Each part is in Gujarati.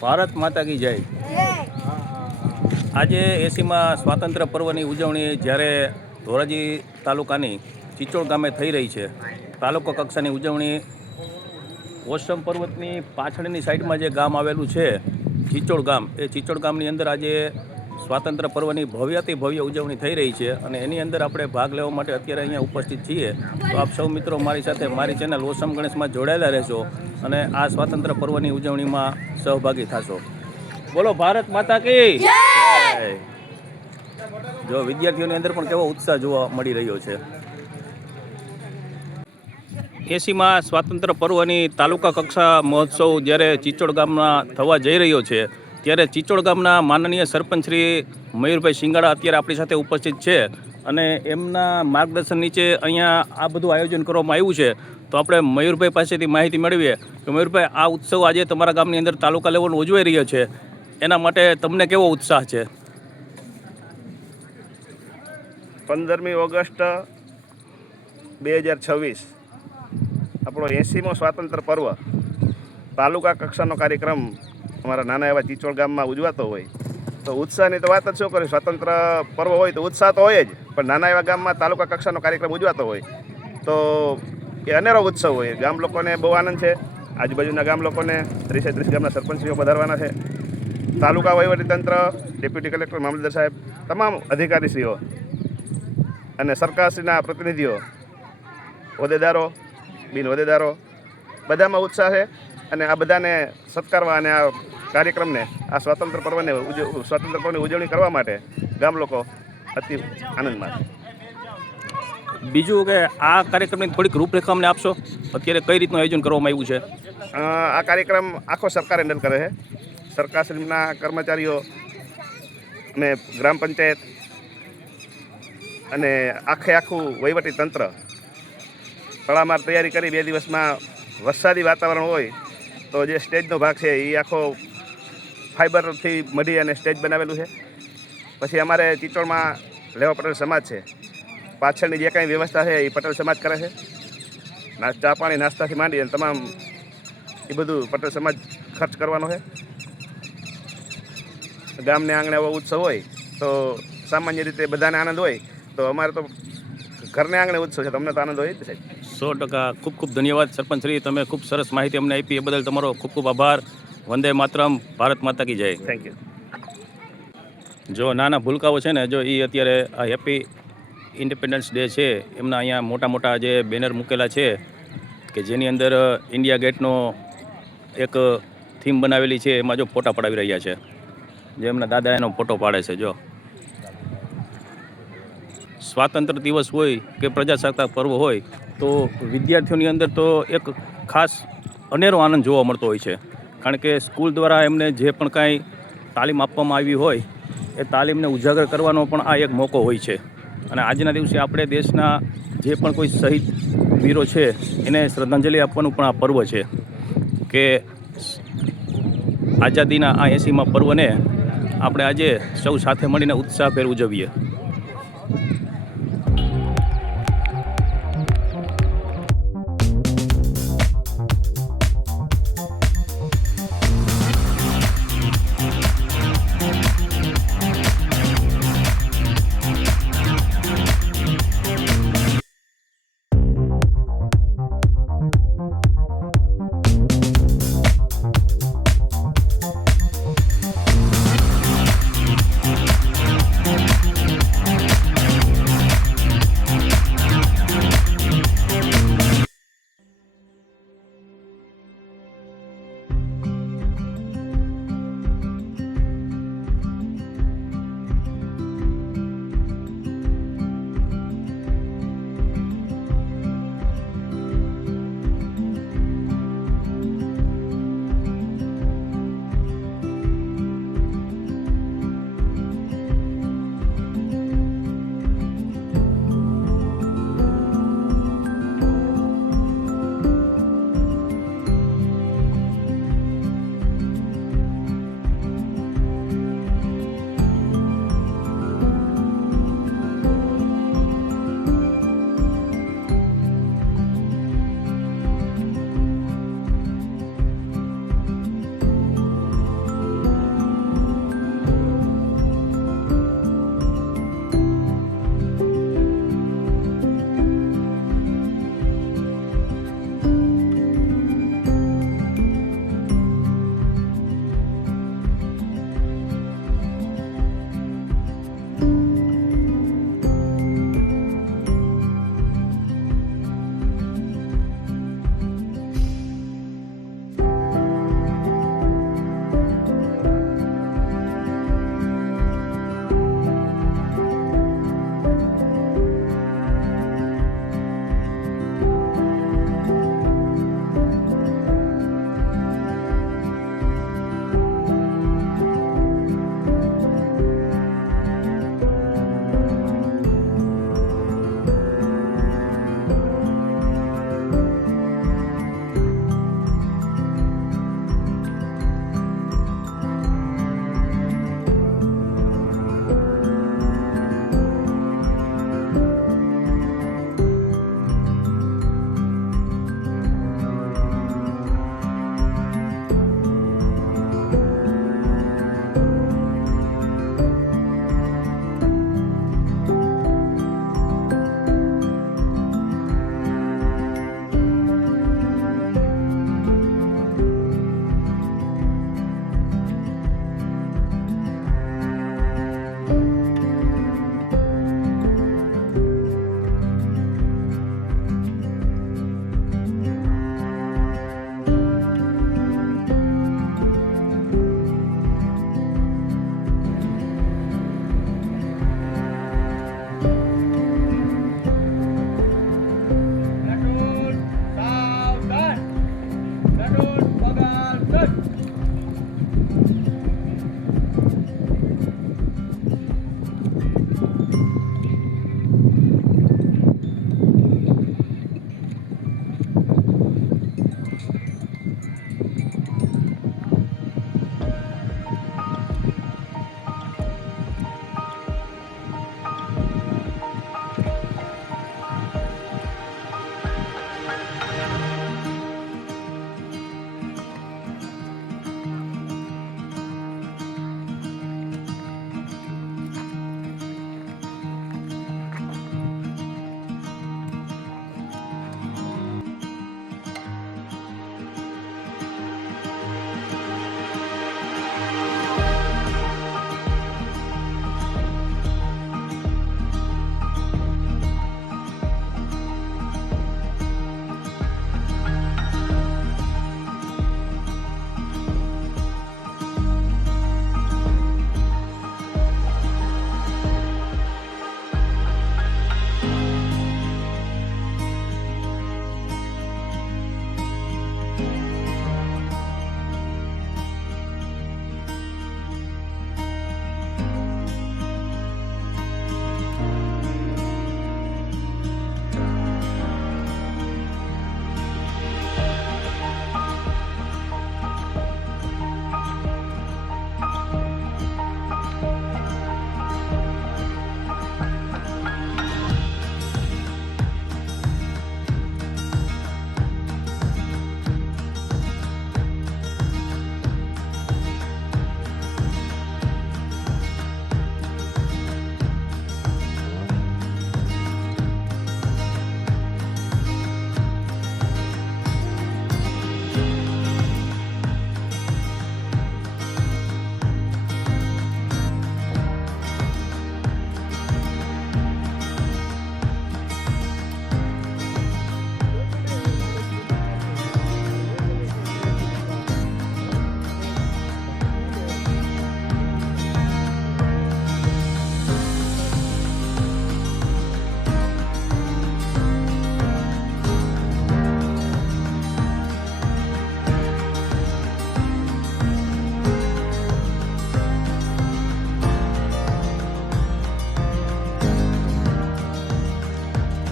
ભારત માતા કી જય. આજે 80માં સ્વાતંત્ર્ય પર્વની ઉજવણી જ્યારે ધોરાજી તાલુકાની ચિચોડ ગામે થઈ રહી છે. તાલુકા કક્ષાની ઉજવણી ઓસમ પર્વતની પાછળની સાઈડમાં જે ગામ આવેલું છે ચિચોડ ગામ, એ ચિચોડ ગામની અંદર આજે સ્વાતંત્ર્ય પર્વની ભવ્યાતિ ભવ્ય ઉજવણી થઈ રહી છે અને એની અંદર આપણે ભાગ લેવા માટે અત્યારે અહીંયા ઉપસ્થિત છીએ. તો આપ સૌ મિત્રો મારી સાથે મારી ચેનલ ઓસમ ગણેશમાં જોડાયેલા રહેશો અને આ સ્વાતંત્ર્ય પર્વની ઉજવણીમાં સહભાગી થશો. બોલો ભારત માતા કી જય. જો વિદ્યાર્થીઓની અંદર પણ કેવો ઉત્સાહ જોવા મળી રહ્યો છે. 80માં સ્વાતંત્ર્ય પર્વની તાલુકા કક્ષા મહોત્સવ જ્યારે ચિચોડ ગામમાં થવા જઈ રહ્યો છે ત્યારે ચિચોડ ગામના માનનીય સરપંચ શ્રી મયુરભાઈ શિંગાડા અત્યારે આપણી સાથે ઉપસ્થિત છે અને એમના માર્ગદર્શન નીચે અહીંયા આ બધું આયોજન કરવામાં આવ્યું છે. તો આપણે મયુરભાઈ પાસેથી માહિતી મેળવીએ કે મયુરભાઈ, આ ઉત્સવ આજે તમારા ગામની અંદર તાલુકા લેવલ ઉજવાઈ રહ્યો છે, એના માટે તમને કેવો ઉત્સાહ છે? 15મી ઓગસ્ટ 2026 આપણો 80મો સ્વાતંત્ર્ય પર્વ તાલુકા કક્ષાનો કાર્યક્રમ અમારા નાના એવા ચિચોડ ગામમાં ઉજવાતો હોય તો ઉત્સાહની તો વાત જ શું કરીએ. સ્વાતંત્ર્ય પર્વ હોય તો ઉત્સાહ તો હોય જ, પણ નાના એવા ગામમાં તાલુકા કક્ષાનો કાર્યક્રમ ઉજવાતો હોય તો એ અનેરો ઉત્સવ હોય. ગામ લોકોને બહુ આનંદ છે. આજુબાજુના ગામ લોકોને 30 ગામના સરપંચીઓ પધારવાના છે. તાલુકા વહીવટીતંત્ર, ડેપ્યુટી કલેક્ટર, મામલતદાર સાહેબ, તમામ અધિકારીશ્રીઓ અને સરકારશ્રીના પ્રતિનિધિઓ, હોદ્દેદારો, બિન હોદ્દેદારો, બધામાં ઉત્સાહ છે અને આ બધાને સત્કારવા અને આ કાર્યક્રમને, આ સ્વાતંત્ર્ય પર્વની ઉજવણી કરવા માટે ગામ લોકો અતિ આનંદમાં છે. બીજું કે આ કાર્યક્રમની થોડીક રૂપરેખા અમને આપશો. અત્યારે કઈ રીતનું આયોજન કરવામાં આવ્યું છે? આ કાર્યક્રમ આખો સરકાર હેન્ડલ કરે છે. સરકારશ્રીના કર્મચારીઓ અને ગ્રામ પંચાયત અને આખું વહીવટી તંત્ર તડામાર તૈયારી કરી 2 દિવસમાં વરસાદી વાતાવરણ હોય તો જે સ્ટેજનો ભાગ છે એ આખો ફાઈબરથી મઢી અને સ્ટેજ બનાવેલું છે. પછી અમારે ચિચોડમાં લેવા પટેલ સમાજ છે, પાછળની જે કાંઈ વ્યવસ્થા છે એ પટેલ સમાજ કરે છે. ચા પાણી નાસ્તાથી માંડી અને તમામ એ બધું પટેલ સમાજ ખર્ચ કરવાનો છે. ગામને આંગણે એવો ઉત્સવ હોય તો સામાન્ય રીતે બધાને આનંદ હોય, તો અમારે તો ઘરને આંગણે ઉત્સવ છે, તમને તો આનંદ હોય જ સાહેબ. 100% ખૂબ ખૂબ ધન્યવાદ સરપંચ શ્રી, તમે ખૂબ સરસ માહિતી અમને આપી, એ બદલ તમારો ખૂબ ખૂબ આભાર. વંદે માતરમ, ભારત માતા કી જય. Thank you. જો નાના ભૂલકાઓ છે ને, જો એ અત્યારે આ હેપી ઇન્ડિપેન્ડન્સ ડે છે એમના અહીંયા મોટા મોટા જે બેનર મૂકેલા છે કે જેની અંદર ઇન્ડિયા ગેટનો એક થીમ બનાવેલી છે, એમાં જો ફોટા પડાવી રહ્યા છે, જે એમના દાદા એનો ફોટો પાડે છે. જો સ્વાતંત્ર્ય દિવસ હોય કે પ્રજાસત્તાક પર્વ હોય તો વિદ્યાર્થીઓની અંદર તો એક ખાસ અનેરો આનંદ જોવા મળતો હોય છે, કારણ કે સ્કૂલ દ્વારા એમને જે પણ કાંઈ તાલીમ આપવામાં આવી હોય એ તાલીમને ઉજાગર કરવાનો પણ આ એક મોકો હોય છે. અને આજના દિવસે આપણે દેશના જે પણ કોઈ શહીદ વીરો છે એને શ્રદ્ધાંજલિ આપવાનું પણ આ પર્વ છે કે આઝાદીના આ 80માં પર્વને આપણે આજે સૌ સાથે મળીને ઉત્સાહભેર ઉજવીએ.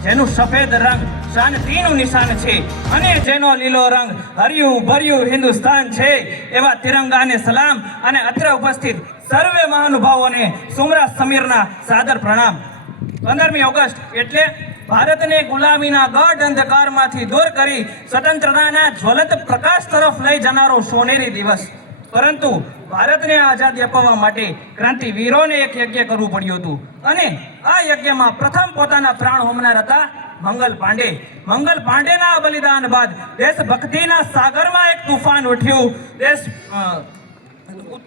જેનું સફેદ રંગ શાંતિનું નિશાન છે અને જેનો લીલો રંગ હર્યું ભર્યું હિન્દુસ્તાન છે, એવા તિરંગાને સલામ અને અત્રે ઉપસ્થિત સર્વે મહાનુભાવોને સુમરા સમીરના સાદર પ્રણામ. 15મી ઓગસ્ટ એટલે ભારતને ગુલામીના ગાઢ અંધકારમાંથી દૂર કરી સ્વતંત્રતાના જ્વલંત પ્રકાશ તરફ લઈ જનારો સોનેરી દિવસ. પરંતુ ભારતને આઝાદી અપાવવા માટે ક્રાંતિવીરોને એક યજ્ઞ કરવું પડ્યું હતું અને આ યજ્ઞમાં પ્રથમ પોતાના પ્રાણ હોમનાર હતા મંગલ પાંડે. મંગલ પાંડેના બલિદાન બાદ દેશભક્તિના સાગરમાં એક તુફાન ઉઠ્યું.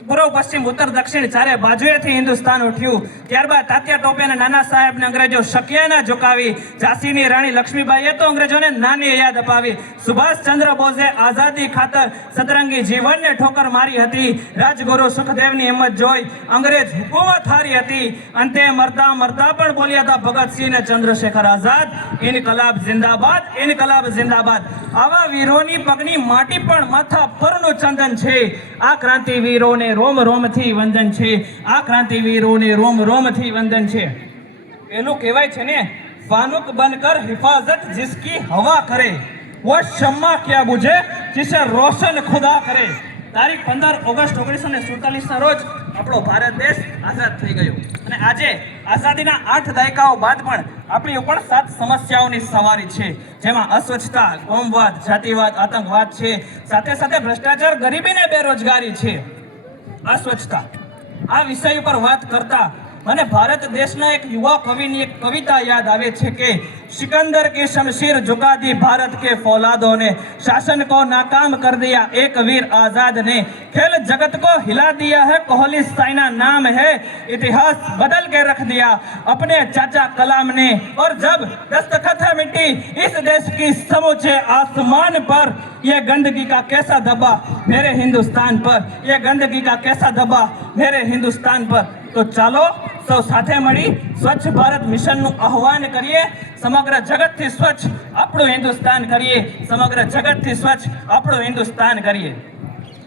પૂર્વ પશ્ચિમ ઉત્તર દક્ષિણ ચારે બાજુએથી હિન્દુસ્તાન ઉઠ્યું. ત્યારબાદ તાત્યા ટોપે અને નાના સાહેબને અંગ્રેજો શક્ય ના ઝુકાવી. ઝાંસીની રાણી લક્ષ્મીબાઈએ તો અંગ્રેજોને નાની યાદ અપાવી. સુભાષચંદ્ર બોઝે આઝાદી ખાતર સતરંગી જીવનને ઠોકર મારી હતી. રાજગુરુ સુખદેવની હિંમત જોઈ અંગ્રેજ હુકુમત હારી હતી. અંતે મરતા મરતા પણ બોલ્યા હતા ભગતસિંહ ને ચંદ્રશેખર આઝાદ, ઇનકલાબ જિંદાબાદ, ઇનકલાબ જિંદાબાદ. આવા વીરોની પગની માટી પણ માથા પરનું ચંદન છે. આ ક્રાંતિવીરોને રોમ રોમથી વંદન છે. આ ક્રાંતિવીરોને રોમ રોમથી વંદન છે. એનું કહેવાય છે ને, ફાનુક બનકર હિફાજત જિસકી હવા કરે, વો શમ્મા ક્યા બુझे जिसे रोशन खुदा करे. તારીખ 15 ઓગસ્ટ 1947 ના રોજ આપણો ભારત દેશ આઝાદ થઈ ગયો અને આજે આઝાદીના 8 દાયકાઓ બાદ પણ આપણી ઉપર 7 સમસ્યાઓની સવારી છે, જેમાં અસ્વચ્છતા, કોમવાદ, જાતિવાદ, આતંકવાદ છે. સાથે સાથે ભ્રષ્ટાચાર, ગરીબી ને બેરોજગારી છે. અસ્વચ્છતા આ વિષય ઉપર વાત કરતા મને ભારત દેશના એક યુવા કવિની એક કવિતા યાદ આવે છે કે सिकंदर की शमशीर झुका दी भारत के फौलादों ने, शासन को नाकाम कर दिया एक वीर आजाद ने, खेल जगत को हिला दिया है कोहली साइना नाम है, इतिहास बदल के रख दिया अपने चाचा कलाम ने, और जब दस्तखत है मिट्टी इस देश की समूचे आसमान पर, ये गंदगी का कैसा दबा मेरे हिंदुस्तान पर, ये गंदगी का कैसा दबा मेरे हिंदुस्तान पर. तो ચાલો સૌ સાથે મળી સ્વચ્છ ભારત મિશનનું આહ્વાન કરીએ. સમગ્ર જગતથી સ્વચ્છ આપણું હિન્દુસ્તાન કરીએ. સમગ્ર જગતથી સ્વચ્છ આપણું હિન્દુસ્તાન કરીએ.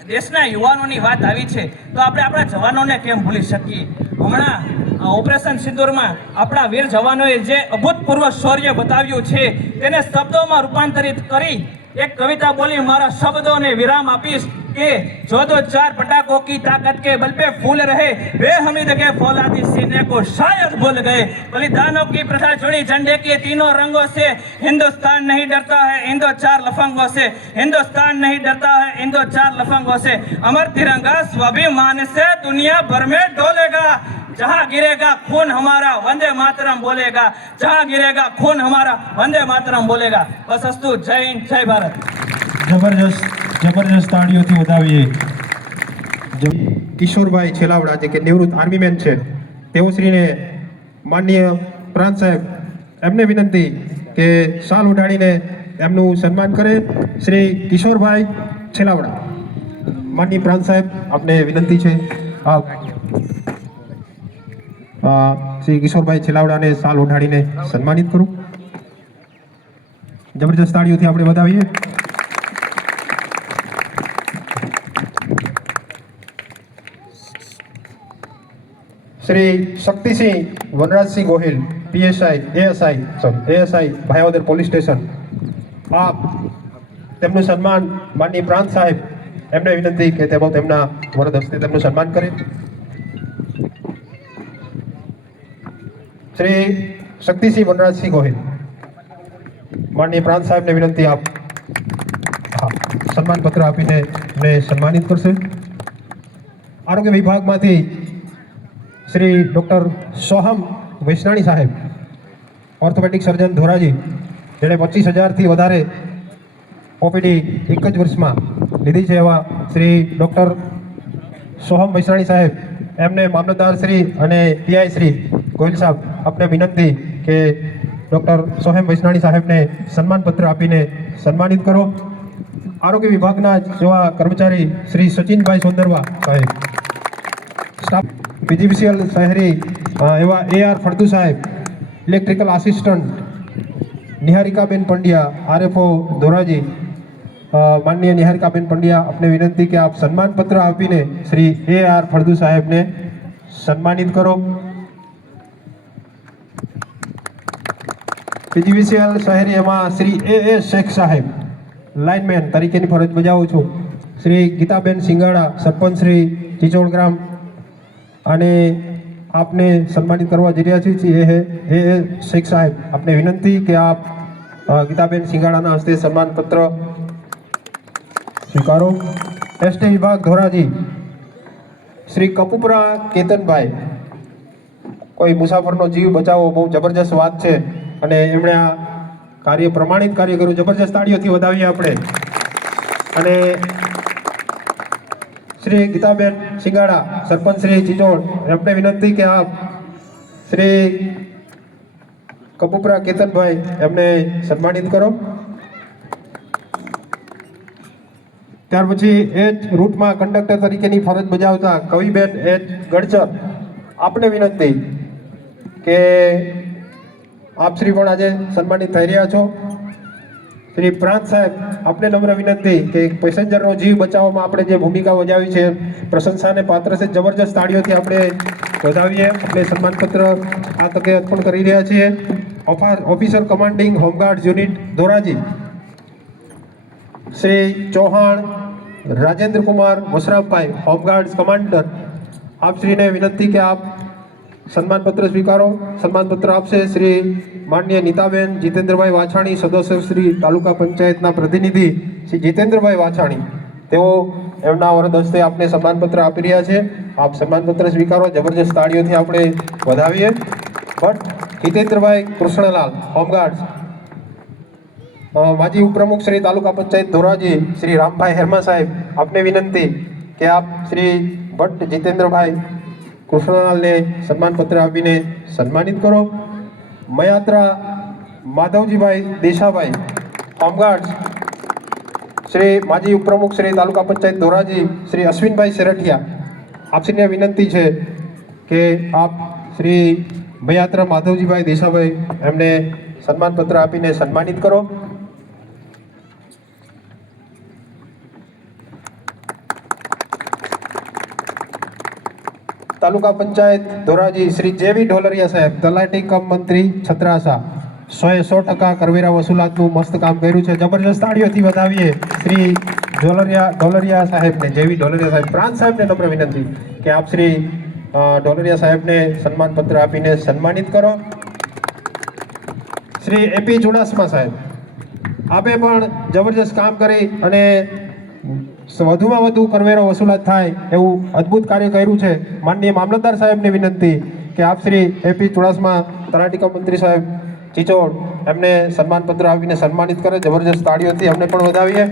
દેશના યુવાનોની વાત આવી છે તો આપણે આપણા જવાનોને કેમ ભૂલી શકીએ. હમણાં ઓપરેશન સિંદૂરમાં આપણા વીર જવાનોએ જે અભૂતપૂર્વ શૌર્ય બતાવ્યું છે તેને શબ્દોમાં રૂપાંતરિત કરી એક કવિતા બોલી મારા શબ્દોને વિરામ આપીશ કે જો તો ચાર पटाखों की ताकत के बल पे फूल रहे वे हमीद के फौलादी सीने को शायद भूल गए बलिदानों की प्रथा जुड़ी झंडे के तीनों रंगों से हिंदुस्तान नहीं डरता है इन दो चार लफंगों से हिंदुस्तान नहीं डरता है इन दो चार लफंगों से अमर तिरंगा स्वाभिमान से दुनिया भर में डोलेगा जहां गिरेगा खून हमारा वंदे मातरम बोलेगा जहां गिरेगा खून हमारा वंदे मातरम बोलेगा बस अस्तु जय हिंद जय भारत. જબરજસ્ત તાળીઓથી વધાવીએ. કિશોરભાઈ છેલાવડા જે કે નિવૃત્ત આર્મીમેન છે તેઓશ્રીને માનનીય પ્રાંત સાહેબ એમને વિનંતી કે શાલ ઉડાડીને એમનું સન્માન કરે. શ્રી કિશોરભાઈ છેલાવડા, માનનીય પ્રાંત સાહેબ આપને વિનંતી છે શ્રી કિશોરભાઈ છેલાવડાને શાલ ઉડાડીને સન્માનિત કરું. જબરજસ્ત તાળીઓથી આપણે વધાવીએ. Shri Shaktisinh Vanrajsinh Gohil, ASI Bhayavadar police station, આપ તેમનું સન્માન માનનીય પ્રાંત સાહેબ એમને વિનંતી કે તેઓ તેમના વરદ હસ્તે તેમનું સન્માન કરે. શ્રી શક્તિસિંહ વનરાજસિંહ ગોહિલ, માનનીય પ્રાંત સાહેબને વિનંતી આપ સન્માન પત્ર આપીને એમને સન્માનિત કરશે. આરોગ્ય વિભાગમાંથી શ્રી ડૉક્ટર સોહમ વૈષ્ણાણી સાહેબ, ઓર્થોપેડિક સર્જન ધોરાજી, જેણે 25,000થી વધારે ઓપીડી એક જ વર્ષમાં લીધી છે એવા શ્રી ડૉક્ટર સોહમ વૈષ્ણાણી સાહેબ એમને મામલતદાર શ્રી અને પીઆઈ શ્રી ગોહિલ સાહેબ આપને વિનંતી કે ડૉક્ટર સોહમ વૈષ્ણાણી સાહેબને સન્માનપત્ર આપીને સન્માનિત કરો. આરોગ્ય વિભાગના જેવા કર્મચારી શ્રી સચિનભાઈ સોંદરવા સાહેબ, સ્ટાફ પીજીવીસીએલ શહેરી એવા AR ફળદુ સાહેબ, electrical assistant Niharikaben Pandya, RFO Dhoraji, માનનીય નિહારિકાબેન પંડ્યા આપને વિનંતી કે આપ સન્માનપત્ર આપીને શ્રી AR ફળદુ સાહેબને સન્માનિત કરો. પીજીવીસીએલ શહેરી એમાં શ્રી AA શેખ સાહેબ, લાઇનમેન તરીકેની ફરજ બજાવું છું. શ્રી ગીતાબેન સિંગાડા, સરપંચ શ્રી ચિચોડ ગ્રામ, અને આપને સન્માનિત કરવા જઈ રહ્યા છીએ AA શેખ સાહેબ આપને વિનંતી કે આપ ગીતાબેન સિંગાડાના હસ્તે સન્માનપત્ર સ્વીકારો. એસટી વિભાગ ધોરાજી શ્રી કપુપરા કેતનભાઈ, કોઈ મુસાફરનો જીવ બચાવો બહુ જબરજસ્ત વાત છે અને એમણે આ કાર્ય પ્રમાણિત કાર્ય કર્યું. જબરજસ્ત તાળીઓથી વધાવીએ આપણે. અને શ્રી ગીતાબેન સિંગાડા, સરપંચ શ્રી ચિચોડ, એમને વિનંતી કે આપ શ્રી કપુપરા કેતનભાઈ એમને સન્માનિત કરો. ત્યાર પછી એચ રૂટમાં કંડક્ટર તરીકેની ફરજ બજાવતા કવિબેન એચ ગડચર, આપને વિનંતી કે આપ શ્રી પણ આજે સન્માનિત થઈ રહ્યા છો. શ્રી પ્રાંત સાહેબ આપને નમ્ર વિનંતી કે પેસેન્જરનો જીવ બચાવવામાં આપણે જે ભૂમિકા બજાવી છે પ્રશંસાને પાત્ર છે. જબરજસ્ત તાળીઓથી આપણે વધાવીએ. આપણે સન્માનપત્ર આ તકે અર્પણ કરી રહ્યા છીએ. Officer commanding home guard unit Dhoraji Shri Chauhan Rajendra Kumar Vasrambhai, home guard commander, આપશ્રીને વિનંતી કે આપ સન્માનપત્ર સ્વીકારો. સન્માનપત્ર આપશે શ્રી માનનીય નીતાબેન જીતેન્દ્રભાઈ વાછાણી, સદસ્ય શ્રી તાલુકા પંચાયતના પ્રતિનિધિ શ્રી જીતેન્દ્રભાઈ વાછાણી. તેઓ એમના વરદ હસ્તે આપને સન્માનપત્ર આપી રહ્યા છે. આપ સન્માનપત્ર સ્વીકારો. જબરજસ્ત તાળીઓથી આપણે વધાવીએ. ભટ્ટ હિતેન્દ્રભાઈ કૃષ્ણલાલ, હોમગાર્ડ. માજી ઉપપ્રમુખ શ્રી તાલુકા પંચાયત ધોરાજી શ્રી રામભાઈ હેરમા સાહેબ, આપને વિનંતી કે આપ શ્રી ભટ્ટ જીતેન્દ્રભાઈ કૃષ્ણલાલને સન્માનપત્ર આપીને સન્માનિત કરો. મયાત્રા માધવજીભાઈ દેશાભાઈ, હોમગાર્ડ. શ્રી માજી ઉપપ્રમુખ શ્રી તાલુકા પંચાયત ધોરાજી શ્રી અશ્વિનભાઈ સેરઠિયા, આપશ્રીને વિનંતી છે કે આપ શ્રી મયાત્રા માધવજીભાઈ દેશાભાઈ એમને સન્માનપત્ર આપીને સન્માનિત કરો. તાલુકા પંચાયત ધોરાજી શ્રી જેવી ઢોલરિયા સાહેબ, તલાટી કમ મંત્રી છત્રાસા, 100% કરવેરા વસૂલાતનું મસ્ત કામ કર્યું છે. જબરજસ્ત તાળીઓથી વધાવીએ શ્રી ઢોલરિયા સાહેબને, જેવી ઢોલરિયા સાહેબ. પ્રાંત સાહેબને નમ્ર વિનંતી કે આપ શ્રી ઢોલરિયા સાહેબને સન્માન પત્ર આપીને સન્માનિત કરો. શ્રી એપી ચુડાસમા સાહેબ, આપે પણ જબરજસ્ત કામ કરી અને વધુમાં વધુ કરવેરો વસૂલાત થાય એવું અદ્ભુત કાર્ય કર્યું છે. માનનીય મામલતદાર સાહેબને વિનંતી કે આપ શ્રી એપી ચુડાસમા, તલાટી કમ મંત્રી સાહેબ ચિચોડ, એમને સન્માન પત્ર આપીને સન્માનિત કરે. જબરજસ્ત તાળીઓથી અમને પણ વધાવીએ.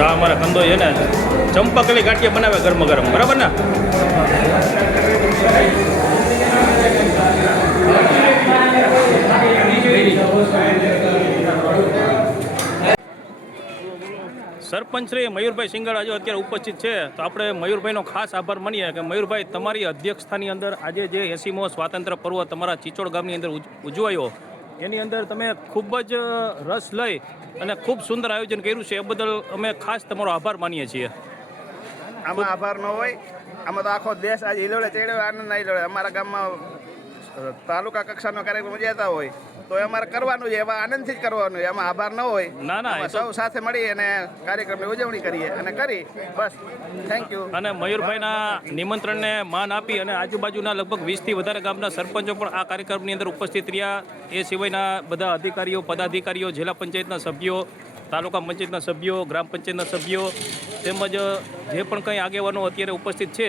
જા અમારા કંદો છે ને ચંપકલી ગાંઠિયા બનાવે ગરમ ગરમ, બરાબર ને? સરપંચ શ્રી મયુરભાઈ સિંગાળા જો અત્યારે ઉપસ્થિત છે, તો આપણે મયુરભાઈનો ખાસ આભાર માનીએ કે મયુરભાઈ, તમારી અધ્યક્ષતાની અંદર આજે જે 80મો સ્વાતંત્ર્ય પર્વ તમારા ચિચોડ ગામની અંદર ઉજવાયો, એની અંદર તમે ખૂબ જ રસ લઈ અને ખૂબ સુંદર આયોજન કર્યું છે. એ બદલ અમે ખાસ તમારો આભાર માનીએ છીએ. આમાં આભાર ન હોય, આમાં તો આખો દેશ આજે હિલોડે ચડ્યો, આનંદ ના હિલોડે. અમારા ગામમાં તાલુકા કક્ષાનો કાર્યક્રમ યોજાતા હોય તો એ અમારે કરવાનું છે, એમાં આનંદથી જ કરવાનું છે. એમાં આભાર ન હોય. ના, સૌ સાથે મળી અને કાર્યક્રમની ઉજવણી કરીએ અને કરી બસ. Thank you. અને મયુરભાઈના નિમંત્રણને માન આપી અને આજુબાજુના લગભગ 20થી વધારે ગામના સરપંચો પણ આ કાર્યક્રમની અંદર ઉપસ્થિત રહ્યા. એ સિવાયના બધા અધિકારીઓ, પદાધિકારીઓ, જિલ્લા પંચાયતના સભ્યો, તાલુકા પંચાયતના સભ્યો, ગ્રામ પંચાયતના સભ્યો, તેમજ જે પણ કંઈ આગેવાનો અત્યારે ઉપસ્થિત છે,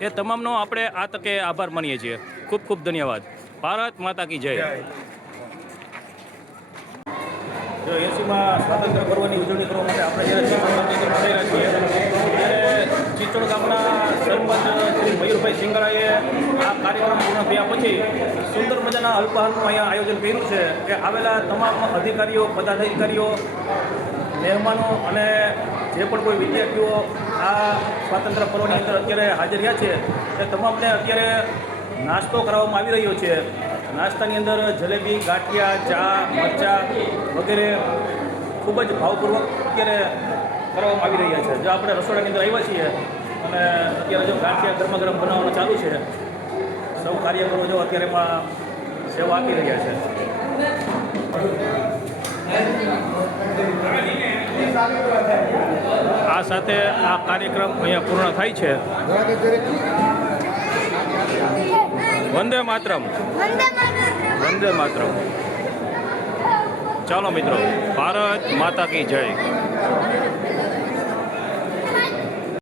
એ તમામનો આપણે આ તકે આભાર માનીએ છીએ. ખૂબ ખૂબ ધન્યવાદ. ભારત માતા કી જય. જો 80માં સ્વાતંત્ર્ય પર્વની ઉજવણી કરવા માટે આપણે જ્યારે ચિચોડ ગામના સરપંચ શ્રી મયુરભાઈ સિંગાળાએ આ કાર્યક્રમ પૂર્ણ થયા પછી સુંદર મજાના અલ્પાહારનું અહીંયા આયોજન કર્યું છે કે આવેલા તમામ અધિકારીઓ, પદાધિકારીઓ, મહેમાનો અને જે પણ કોઈ વિદ્યાર્થીઓ આ સ્વાતંત્ર્ય પર્વની અંદર અત્યારે હાજર રહ્યા છે એ તમામને અત્યારે નાસ્તો કરાવવામાં આવી રહ્યો છે. નાસ્તાની અંદર જલેબી, ગાંઠિયા, ચા, મરચાં વગેરે ખૂબ જ ભાવપૂર્વક અત્યારે કરવામાં આવી રહ્યા છે. જો આપણે રસોડાની અંદર આવ્યા છીએ અને અત્યારે જો ગાંઠિયા ગરમા ગરમ બનાવવાનું ચાલુ છે, સૌ કાર્યકરો જો અત્યારે એમાં સેવા આપી રહ્યા છે. આ સાથે આ કાર્યક્રમ અહીંયા પૂર્ણ થાય છે. વંદે માતરમ. વંદે માતરમ. ચાલો મિત્રો, ભારત માતા કી જય.